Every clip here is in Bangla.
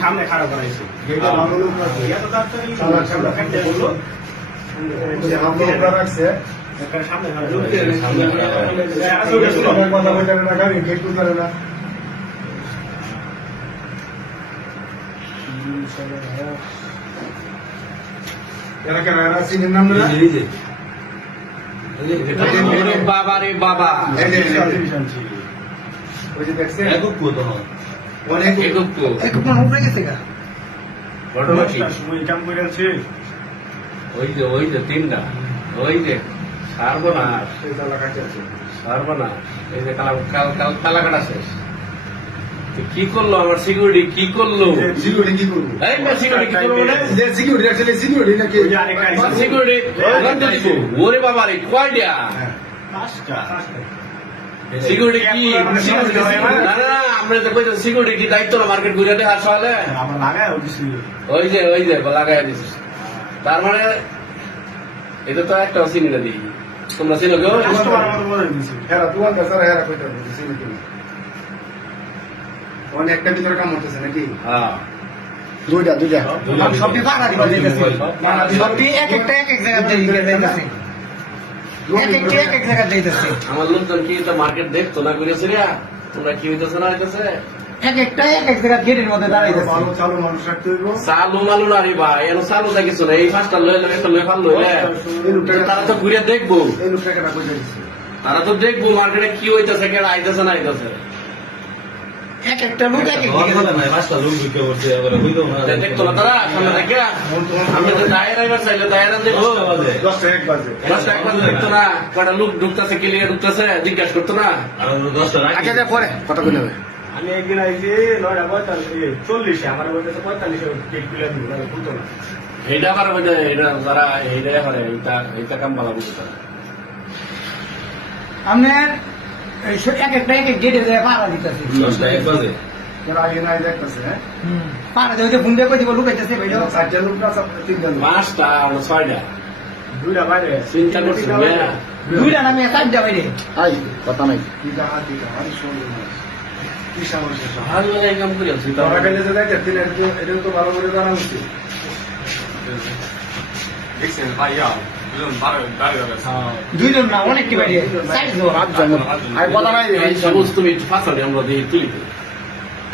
সামনে খারাপ করাইছে গেটটা ভালো লোক যে ঘটনা কি? সময় কাম করে আছে ওই যে ওই যে তিনটা। ওই যে সর্বনাশ। সেই তালা কাছে আছে। সর্বনাশ। এই যে কালা কাল কাল তালা শেষ। কি করল আমার সিকিউরিটি কি করল? সিকিউরিটি কি করব? এই না সিকিউরিটি কি করব মানে? যে সিকিউরিটি সিকিউরিটি নাকি? সিকিউরিটি ওরে বাবা রে কয়টা? হ্যাঁ। পাঁচটা। সিকিউরিটি কি না না আমরা তো কইছো সিকিউরিটি কি দায়িত্ব না মার্কেট ঘুরে দেখা আসলে আমার লাগায় দিছি ওই যে ওই যে লাগাই দিছিস তার মানে এটা তো একটা চিনি না দিই তোমরা কেউ ভিতরে কাম হতেছে নাকি? হ্যাঁ। দুইটা দুইটা। সবটি ফাঁকা দিবা যাইতেছে। সবটি এক একটা এক এক জায়গায় যাইতেছে। এক একটি এক এক জায়গায় যাইতেছে। আমার লোকজন কি মার্কেট দেখতো না করেছে রে? তোমরা কি হইতেছে না হইতেছে? এক একটা এক এক জায়গায় গেটের মধ্যে দাঁড়াইতেছে। ভালো চালু মানুষ রাখতে হইব। চালু মালু না রে ভাই এন চালু না কিছু না এই পাঁচটা লয়ে লয়ে একটা লয়ে ফাল লইলে তারা তো ঘুরে দেখব। তারা তো দেখব মার্কেটে কি হইতেছে কেন আইতেছে না আইতেছে। এক একটা লোক এক আমি লোক ঢুকতেছে ক্লিয়ার ঢুকতেছে জিজ্ঞাসা করতো না। আচ্ছা পরে কথা একদিন আইছি নয়টা পঁয়তাল্লিশ চল্লিশে আমার বলতেছে পঁয়তাল্লিশে দিব খুলতো না। এইটা আবার ওই এটা যারা এইটা এইটা কাম ভালো বুঝতে আপনার এক একটা এক এক গেটে যায় পাড়া দিতেছে। হ্যাঁ? পাড়া দিয়ে ফোন দিয়ে কই দিব লুকাইতেছে ভাইরা চারটা লোক না তিনটা পাঁচটা আর ছয়টা। দুইটা বাইরে। চিন্তা করছি দুইটা নামে চারটা বাইরে। আই কথা নাই। দিটা হাত দিটা আরে শুনুন কি সমস্যা সব? লাগে কাম করে আছি ধরা গেলে যে দেখেন এটা এটা তো ভালো করে জানা উচিত। দুইজন না অনেকটি বাইরে চারজন আর কথা নাই এই সবুজ তুমি একটু ফাঁসালে আমরা দিয়ে তুলি।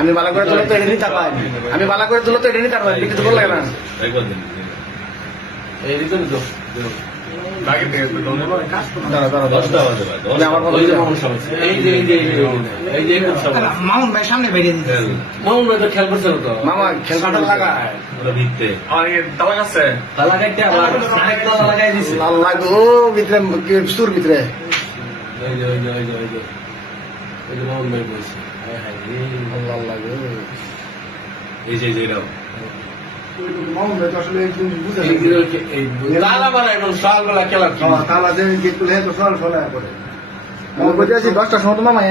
আমি বালা করে তুলে তো এটা নিতে পারি আমি বালা করে তুলে তো এটা নিতে পারি কিন্তু বল না এই রিজন তো মামুন সাহেব আছে। এই যে এই যে এই যে এই যে একুব সাহেব আছে। মামুন ভাই সামনে বাইরে দিতেছে মামুন ভাই তো খেয়াল করছে তো মামা, খেয়াল করছে। লাগায় তালা কাটতে আবার আরেক তালা লাগাই দিছে লাল লাগো ভিতরে সুর ভিতরে ওই যে ওই যে ওই যে ওই যে ওই যে মামুন ভাই বলছে হায় হায় রে। লাল লাগো এই যে যেটা দশটার সময় তো মামা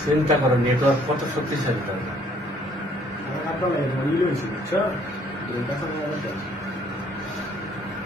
চিন্তা করো নেটওয়ার্ক কত শক্তিশালী তার আপনার মিল হয়েছে বুঝছ এই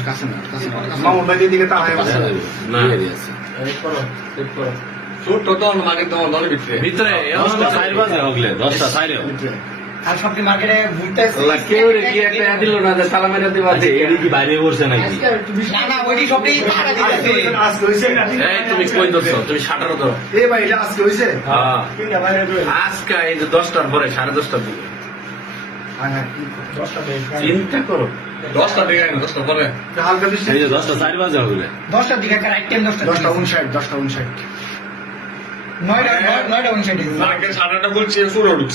কাছে না, কাছে না, কাছে না। মামুন ভাই দিকে আছে। এই করো সেভ করো। ভিতরে এই অবস্থা ভিতরে। আর সবটি মার্কেটে ঘুরতেছে কেউ রে কি একটা দিল না যে তালা মেরে দিবা না না ওইটি সবটি পাড়া দিতেছে আজকে এই তুমি কই দছো তুমি ধরো। এই ভাই, এটা আজকে হয়েছে? হ্যাঁ। আজকে এই যে দশটার পরে সাড়ে দশটার দিকে হ্যাঁ, হ্যাঁ, কি দশটা বেশ চিন্তা করো হালকা বৃষ্টি। দশটার দিকে রাইট টাইম দশটা দশটা উনষাট, দশটা উনষাট। পুরো দিকে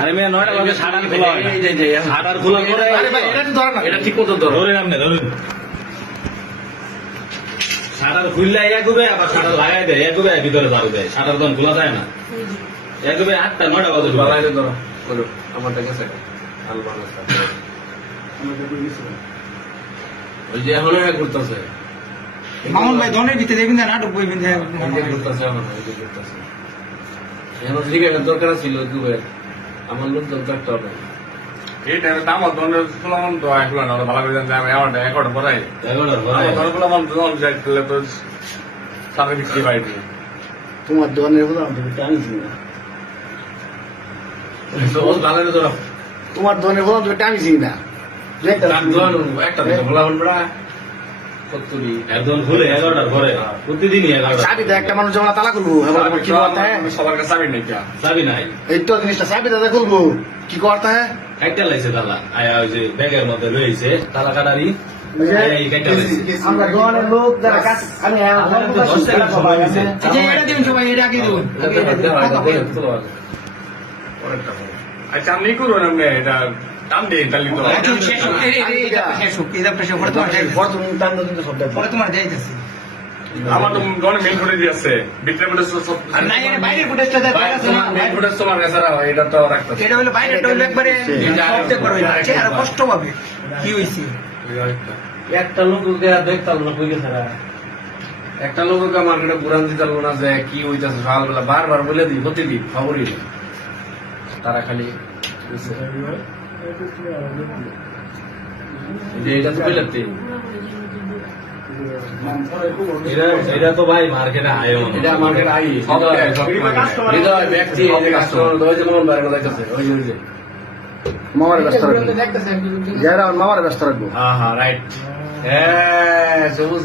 আরে মেয়ে নয়টা খোলা হয় খোলা করে এটা তো ধরে না এটা ঠিক মতো ধরো ধরে নামনে ধরুন সাড়ার খুললে এক হবে আবার সাড়ার লাগাই দেয় এক হবে ভিতরে ঝাড়ু দেয়। সাড়ার দন খোলা যায় না। এক হবে আটটা নয়টা বাজে ধরো গেছে আলবান ওই যে এখনও এক ঘুরতেছে। মামুন ভাই ধনের ভিতরে দেখবেন না নাটক ঘুরতেছে ঘুরতেছে। এখন ঠিক দরকার ছিল আমার লোক দরকার তো হবে। তো আমার ধরনের ফুলামান তো এগুলো না ভালো করে আমি আমার আমার যাই তাহলে তো বিক্রি তোমার দোকানের কথা তুমি টানছি না। তোমার দোকানের কথা তুমি টানছি না। একটা বড়া সত্তরি একদম খুলে এগারোটার পরে প্রতিদিনই এগারোটা চাবি দেয় একটা মানুষ যখন তালা খুলবো কি করতে হয়? সবার কাছে আমি নাকি চাবি নাই। এই তো জিনিসটা চাবি দাদা খুলবো। কি করতে হয়? কাইটা লাইছে তালা। আয়া ওই যে ব্যাগের মধ্যে রয়েছে তালা কাটারি। আমরা এটা দিন তাহলে তো শেষ হোক, শেষ হোক, শেষ হোক। বর্তমান দিতে সব আমার তো ভিতরে সব ফুটেজটা দেয়, তোমার কাছে রাখো, এটা তো এটা হলো একবারে চেহারা কষ্ট পাবে। কি? একটা লোক দেখতাম না কই গেছে একটা লোক মার্কেটে বুড়ান দিতে পারল না যে কি হইতেছে সকালবেলা বারবার বলে দিই প্রতিদিন খবরই। তারা খালি বুঝছে। এই যে এটা তো বলতে এটা এটা তো ভাই মার্কেটে আয় এটা মার্কেট আই সব দেয়, সব দেয়। হৃদয় ব্যক্তি কাস্টমার ওই বাইরে যাইতেছে ওই যে মামারে ব্যস্ত রাখব। যারা মামারে ব্যস্ত রাখব। হ্যাঁ হ্যাঁ রাইট হ্যাঁ সবুজ